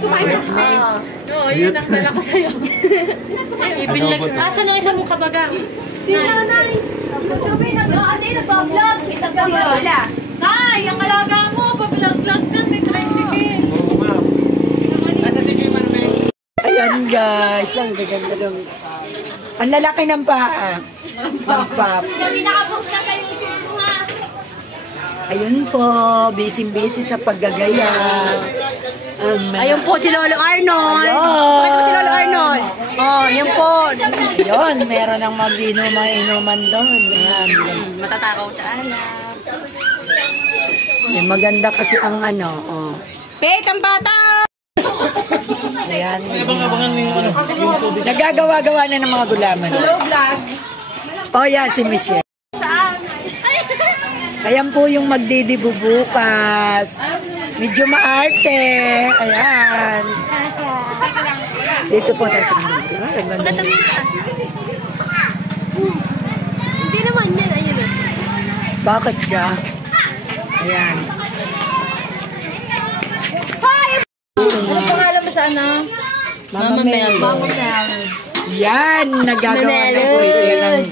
kumain ka. Oo, yun ang dala ko sa'yo. Ibinlag. Asa na isa mong kabagang? Si nanay. Nagkabay nag-vlog. Wala. Tay, ang alaga mo. Pabilag-vlog na. May tricycle. Asa si Jim Manuel? Ayan guys, ang gaganda ng... Ang lalaki ng paa. Pag-pop. Pinaka-post na sa YouTube mo ha. Ayun po, busy-busy sa paggagaya. Ayun po si Lolo Arnold. Ayun. Ito si Lolo Arnold. Oh, yun po. Ayun, meron ng mag-inuman doon. Ayan. Matatakaw sa anak. Maganda kasi ang ano. Oh. Pate ang bata! Ayan. Abang-abangan mo yung YouTube. Nagagawa-gawa na ng mga gulaman. Hello, vlog. Oh, yan si Michelle. Ayan po yung magdidibu bukas. Medyo maarte. Ayan. Dito po tayo sa mga. Ang ganda. Hindi naman yan. Ayun eh. Bakit ka? Ayan. Ano pangalan mo sa ano? Mama Mel. Mama Mel. Yan. Nagagawa na po sila ng...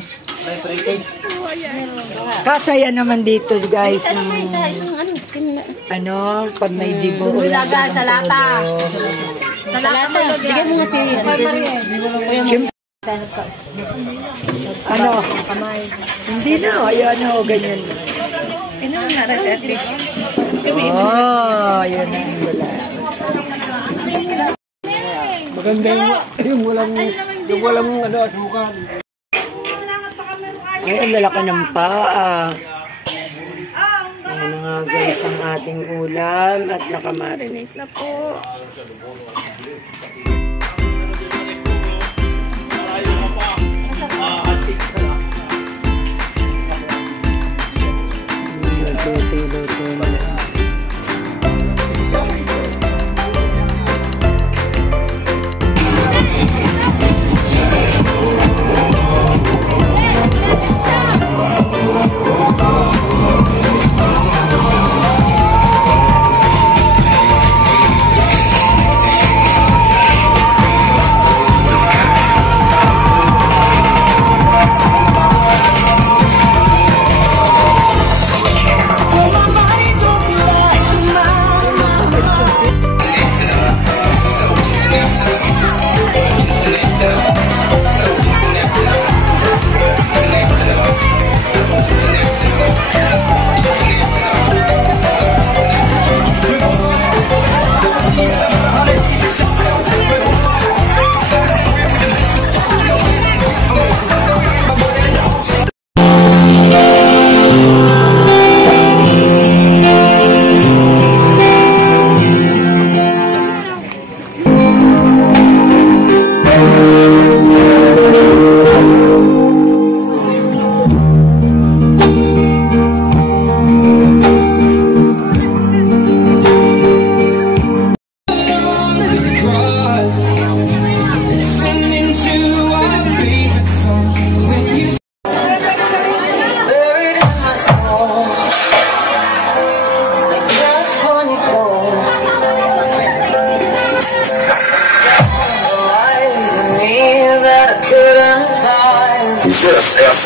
Kasaya naman dito guys ng ano pag may dibo Bulaga sa lata. Sa lata. Bigyan mo nga si ano hindi na ayan o ganyan Ano nga resete? oh yun na Maganda yung walang ano sa mukha. ay ang lalaki ng paa. Ayan na nga guys ang ating ulam at nakamarinate na po. Luto na.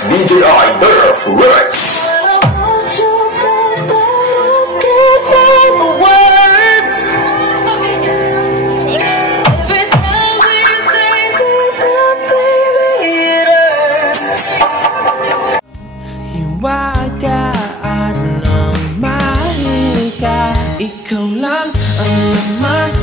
DJI Birth Rex. Hiwagaan ng mahika, ikaw lang ang laman